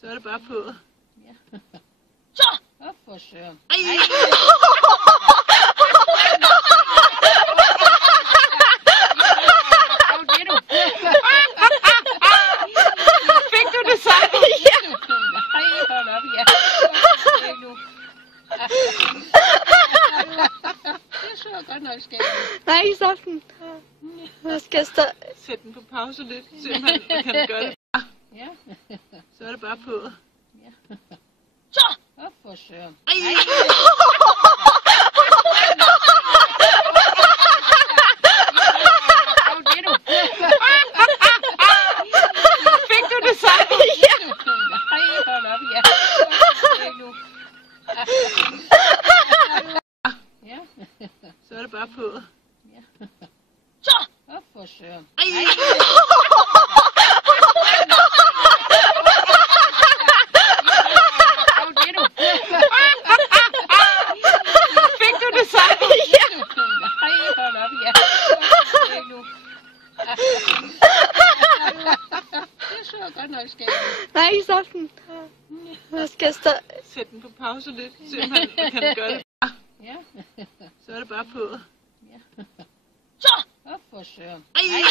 Så er det bare på. Ja. Så! Op for søren. Ej! Fik du det så? Ja! Ej, hold op, ja. Det så godt nok skægt. Nej, stop den. Jeg skal Sæt den på pause lidt, så man kan gøre det. Ja. Så er det bare på. Ja. Så! Op for søren. Ej! Fik du det så? Ja! Ej, hold op, ja. Ja. Så er det bare på. Ja. Så! Op for søren. Ej! Fik du det så? Ja! Ej, hold op, ja. Det så godt nok skægt. Nej, stop den. Jeg skal Sæt den på pause lidt, så man kan gøre det. Ja. Så er det bare på. Ja. Så! Op for søren. Ej!